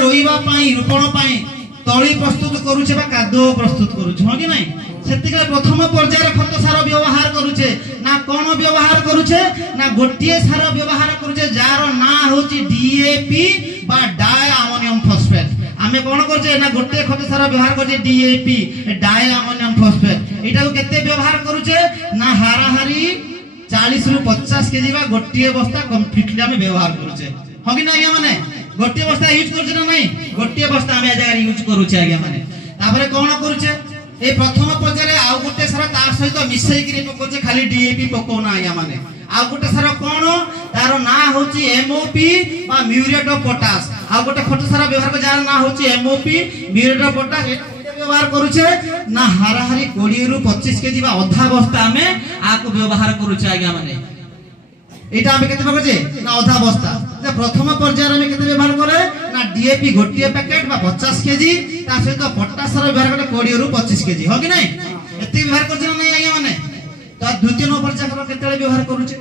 रोइबा पाई रोपण पाई तली प्रस्तुत करूचे बा कादो प्रस्तुत करूचे हो कि नहीं सेतिके प्रथम पर्यायर खत सार व्यवहार करूचे ना कोन व्यवहार करूचे ना गोटिए सार व्यवहार करूचे जार ना होची डीएपी बा डाई अमोनियम फॉस्फेट आमे कोन करछे ना गोटे खत सार व्यवहार करछे डीएपी डाई अमोनियम फॉस्फेट एटा को केते व्यवहार करूचे ना हाराहारी 40 रु 50 केजी बा गोटिए बस्ता कंप्लीटली आमे व्यवहार करूचे हो कि नहीं माने गोटिए बस्ता यूज करछे ना नहीं गोटिए बस्ता आमे आजा यूज करूचे आज्ञा माने तापरे कोन करूचे ए प्रथम पर्यायर आउ गोटे सारा ता सहित मिसई करी पकोचे खाली डीएपी पकोना आज्ञा माने आउ गोटे सारा कोन तार ना होची एमओपी बा म्यूरेट ऑफ पोटास आउ गोटे खत सारा व्यवहार को जार ना होची एमओपी म्यूरेट ऑफ पोटास व्यवहार करूचे ना हाराहारी 20 रु 25 केजी बा अधा बस्ता हमें आको व्यवहार करूचे आज्ञा माने एटा हमें केते पकोचे ना अधा बस्ता जे प्रथम पर्यायर हमें केते व्यवहार करे ना डीएपी गोटिए पैकेट बा 50 केजी ता सहित पोटास रो व्यवहार करे 20 रु 25 केजी हो कि नहीं एते व्यवहार करछ ना नहीं आज्ञा माने तो द्वितीय पर्यायर केते व्यवहार करूचे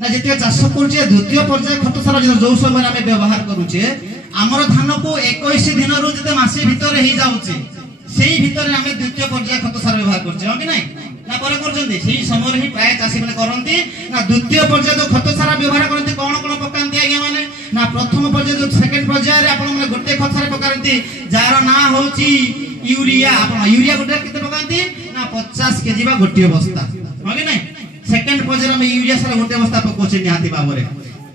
ना जेते चाष करूचे द्वितीय पर्यायर खत सारा जो समय हमें व्यवहार करूचे हमर धान को 21 दिन रु जते मासे भीतर हे जाउचे सेही भीतर हमें द्वितीय पर्यायर खत सारा व्यवहार करछे हो कि नहीं ना पर करछन्ती सेही समय ही प्राय चाषी माने करन्ती ना द्वितीय पर्यायर जो खत सारा व्यवहार करन्ती कोन कोन पकान्ती आज्ञा माने ना प्रथम पर्यायर जो सेकंड पर्यायर आपण माने गोटे खत सारा पकान्ती जार ना होची यूरिया आपण यूरिया गोटे केते पकान्ती ना 50 केजी बा गोटे बस्ता हो कि नहीं सेकंड पर्यायर में यूरिया सारा गोटे बस्ता पकोचे निहाती बाबरे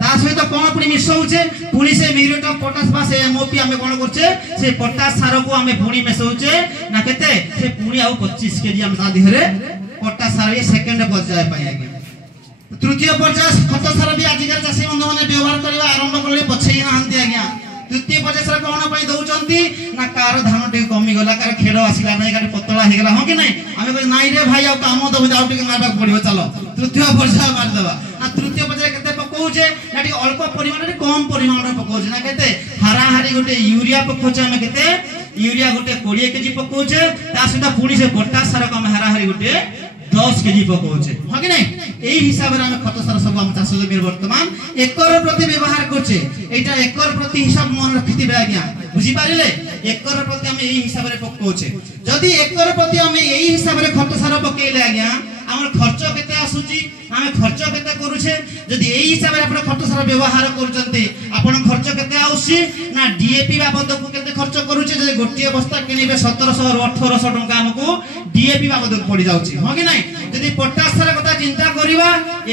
ता सहित कोन पुनी मिसौचे पुनी से म्यूरेट ऑफ पोटास बा से एमओपी हमें कोन करछे से पोटास सार को हमें पुनी मिसौचे ना केते से पुनी आउ 25 केजी हम सादी हरे पोटास सार ये सेकंड पर्याय पाई आज्ञा तृतीय पर्याय खत सार भी आजिकल चाषी बंधु माने व्यवहार करबा आरंभ करले पछई ना हंती आज्ञा तृतीय पर्याय सार कोन पाई दउचंती ना कार धान टे कमी गला कार खेड़ आसिला नै कार पतला हे गला हो कि नहीं हमें कोई नाइ रे भाई आ काम दउ जाउ टे मारबा पड़िबो चलो तृतीय पर्याय मार देबा आ तृतीय पर्याय केते पकोचे ना टी अल्प परिमाण रे कम परिमाण रे पकोचे ना केते हाराहारी गोटे यूरिया पकोचे हमें केते यूरिया गोटे 20 केजी पकोचे ता सहित पुनी से पोटास सार को हम हाराहारी गोटे 10 केजी पकोचे हो कि नहीं एही हिसाब रे हम खत सार सब हम चाष जमीन वर्तमान एकर प्रति व्यवहार करछे एटा एकर प्रति हिसाब मन रखितिबे आज्ञा बुझी पारिले एकर प्रति हम एही हिसाब रे पकोचे जदी एकर प्रति हम एही हिसाब रे खत सार पकेले आज्ञा हमर खर्च केते आसुची हमें खर्च केते करूछे जदी एही हिसाब रे आपण खत सार व्यवहार करूचंती आपण खर्च केते आउसी ना डीएपी बाबद को केते खर्च करूछे जदी गोटिए बस्ता किनिबे 1700 रु 1800 टका हमकु डीएपी बाबद पड़ी जाउची हो कि नहीं जदी पोटास सार कथा चिंता करिवा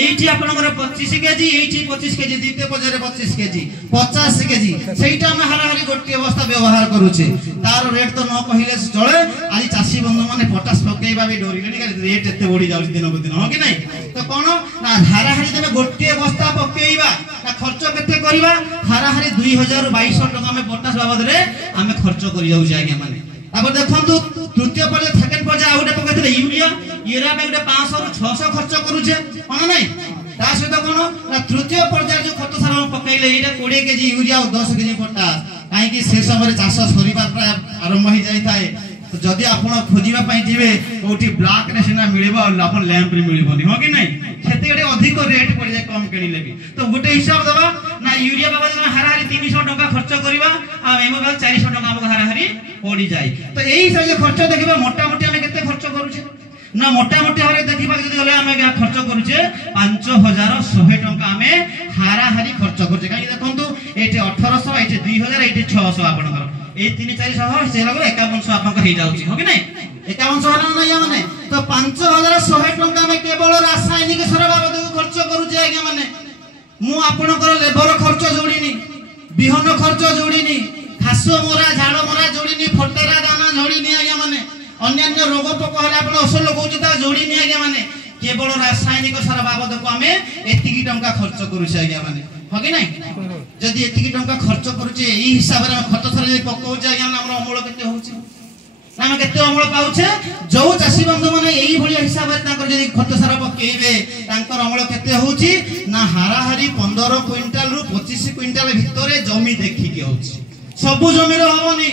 एठी आपनकर 25 केजी एठी 25 केजी द्वितीय पर्यायर 25 केजी 50 केजी सेटा हम हाराहारी गोटिए बस्ता व्यवहार करूछे तार रेट तो न कहिले चले आज चाषी बंधु माने पोटास पकेइबा भी डोरिलेनी का रेट एते बढी जाउची दिन को दिन हो कि नहीं तो कोन ना हाराहारी देबे गोटिए बस्ता पकेइबा ना खर्च केते करिवा हाराहारी 2200 टका में पोटास बाबद रे हमें खर्च करि जाउची आज्ञा माने अब देखंतु तृतीय पर्याय सेकंड पर्याय आउटे पकेतले यूरिया पे उडे 500 रु 600 खर्च करूचे कोन नहीं ता सहित कोन ना तृतीय पर्याय जो खत सार पकेइले एटा 20 केजी यूरिया और 10 केजी पोटास काहे कि से समय चाष सरीबा प्राय आरंभ हो जाई थाए तो जदी आपण खोजिबा पई जिवे कोठी ब्लैक ने सिना मिलिबो आपण लैंप रे मिलिबोनी हो कि नहीं सेते एटे अधिक रेट पड़ जाय कम किनिले भी तो गोटे हिसाब दबा ना यूरिया बाबा में हाराहारी 300 टका खर्च करबा आ एमो बाबा 400 टका हमको हाराहारी पड़ी जाय तो एही से खर्च देखिबा मोटा मोटी हमें केते खर्च करूचे ना मोटा मोटी हरे देखिबा जदी गले हमें खर्च करूचे 5100 टका हमें हाराहारी खर्च करूचे काई देखंतु एटे 1800 एटे 2000 एटे 600 आपनकर ए 3-400 से लगो 5100 आपनकर हे जाउची हो कि नहीं 5100 ना नहीं माने तो 5100 टका में केवल रासायनिक सार बाबद खर्च करूचे आज्ञा माने मु आपनकर लेबर खर्च जोड़ीनी बिहन खर्च जोड़ीनी घास मोरा झाड़ मोरा जोड़ीनी फटेरा दाना जोड़ीनी आज्ञा माने अन्य रोग पोक हले आपण औषध लगौची ता जोड़ीनी आज्ञा माने केवल रासायनिक सार बाबद को हमें एतिकी टंका खर्च करूचे आज्ञा माने हो कि नहीं जदी एतिकी टंका खर्च करूचे एही हिसाब रे खत सार जे पकोचे आज्ञा हमर अमल केते होउची ना हम केते अमल पाउचे जो चाषी बंधु माने एही भलिया हिसाब रे ताकर जदी खत सार पकेइबे ताकर अमल केते होउची ना हाराहारी 15 क्विंटाल रु 25 क्विंटाल भितरे जमी देखि के होउची सब जमी रे होवनी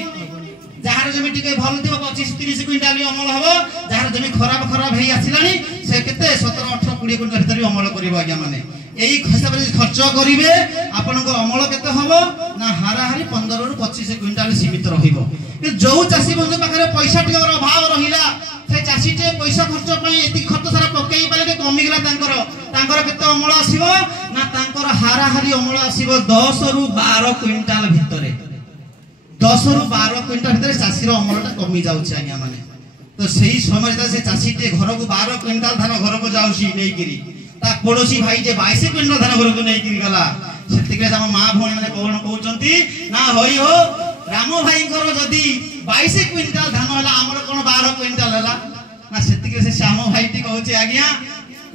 जहार जमी टिके भल थिबो 25-30 क्विंटाल अमल हबो जहार जमी खराब हेई आसिलानी से केते 17-18-20 क्विंटाल भितर अमल करिवो आज्ञा माने एही हिसाब रे खर्च करिवे आपनको अमल केते हबो ना ନା ହାରାହାରି 15 ରୁ 25 क्विंटाल सीमित रहिबो। कि जो चासी बंधु पाखरे पैसा टिकर अभाव रहिला से चासीटे पैसा खर्च पई एति खत सारा पकेई पाले के कमी गला तांकर केते अमल आसीबो ना तांकर हाराहारि अमल आसीबो 10 ରୁ 12 क्विंटाल भितरे। 10 ରୁ 12 क्विंटाल भितरे चासीर अमलटा कमी जाउछ आज्ञा माने। तो सही समय से चासीटे घर को 12 क्विंटाल धान घर को जाउसी नेकिरी ता पड़ोसी भाई जे 22 क्विंटाल धान घर को नेकिरी गला सेतिके हम मां भौणी माने कोन कहउचंती ना होई हो राम भाई कर जदी 22 क्विंटाल धान होला हमर कोन 12 क्विंटाल होला ना सेतिके से श्याम भाई टी कहउची आज्ञा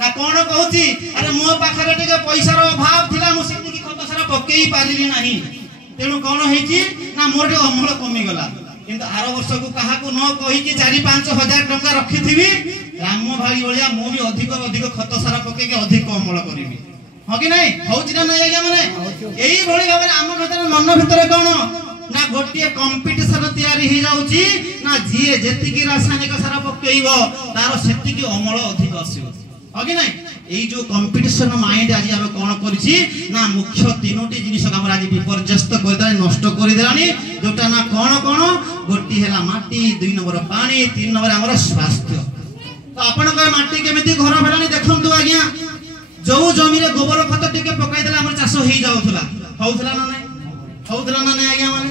ना कोन कहउची अरे मो पाखरे टिके पैसा रो अभाव थिला मो सेतिके खत सारा पकेई पारिली नाही तेनु कोन हेची ना मोर अमल कमी गला। किंतु आर वर्ष को कहा को न कहि कि 4-5 हजार टंका रखी थी राम भाई भलिया मु भी अधिक अधिक खत सारा पके के अधिक अमल करिवि हो कि नहीं होउची ना नहीं आज्ञा माने एई भली भाबे हम भीतर मन भीतर कोन ना गोटिए कंपटीशन तयारी हो जाउची ना जिए जेतिकी रासायनिक सारा पकेइबो तार सेतिकी अमल अधिक आसीबो हो कि नहीं। এই जो कंपटीशन माइंड आज हम कोन करछि ना मुख्य तीनोटी जिनिस हम आज विपर्यस्त कर देला नष्ट कर देलानी जोटा ना कोन कोन गोटी हैला माटी 2 नंबर पानी 3 नंबर हमर स्वास्थ्य। तो आपण को माटी केमिति घर भेलानी देखंतु आज्ञा जो जमी रे गोबर खत टिके पकाई देला हमर चाष होई जाउथला होउथला ना नहीं आज्ञा माने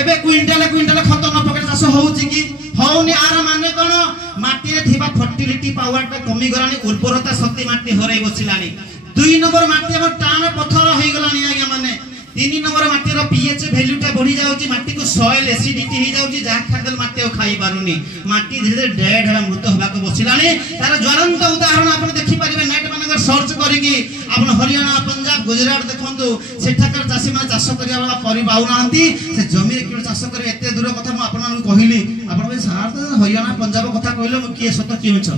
एबे क्विंटाल क्विंटाल खत न पकाई चाष होउची कि होउनी आर माने कोन माटी रे थिबा फर्टिलिटी पावर ता कमी गलानी उर्वरता शक्ति माटी हरई बसिलानी। 2 नंबर माटी हमर टाण पत्थर होई गलानी आज्ञा माने 3 नंबर माटी रो पीएच वैल्यू ता बढ़ी जाउची माटी को सॉइल एसिडिटी ही जाउची जा खादल माटी खाई पारुनी माटी धीरे धीरे डेड है मृत होबा को बसिलानी। तार ज्वलंत उदाहरण आपण देखि परिबे नेट मानकर सर्च करिकि आपण हरियाणा पंजाब गुजरात देखंतु सेठाकर चासी माने चाष करिया वाला परि पाउनांती से जमी रे कि चाष करे एते दूर कथा म आपण मानक कहिली आपण बे सार त हरियाणा पंजाब कथा कहिलो म किए सत किए छ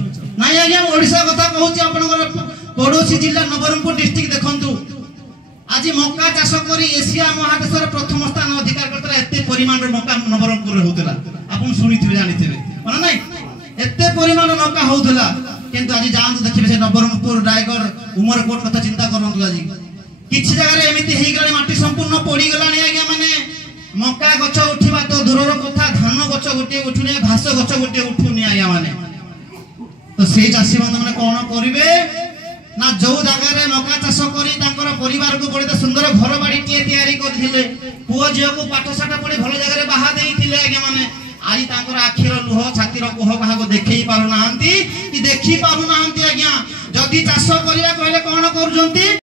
नाही आज्ञा ओडिसा कथा कहूची आपण पड़ोसी जिल्ला नवरंगपुर डिस्ट्रिक्ट देखंतु आज मक्का चाष करी एशिया महादेशर प्रथम स्थान अधिकार करतला एते परिमाण रे मक्का नवरंगपुर रे होतला आपण सुनिथिबे जानिथिबे माने नाही एते परिमाण मक्का होतला। किंतु आज जान देखिबे से नवरंगपुर रायगढ़ उमरकोट कथा चिंता करंतु आज किछि जगह रे एमिति हेई गले माटी संपूर्ण पड़ी गलानी आज्ञा माने मक्का गछ उठिबा तो दूरर कथा धान गछ गोटे उठुने घास गछ गोटे उठुनी आज्ञा माने। तो सेई चासी बंधु माने कोन करिवे ना जो जगह रे मक्का चाष करी तांकर परिवार को बड़े सुंदर घर बाड़ी टे तयारी करथिले पुओ झियो को पाठ साठ पड़ी भलो जगह रे बाहा देइथिले आज्ञा माने आज तांकर आखिर लुह छातीर कोह कहा को देखै पारु नांती कि देखि पारु नांती आज्ञा जदी चाष करिया कहले कोन करूजंती।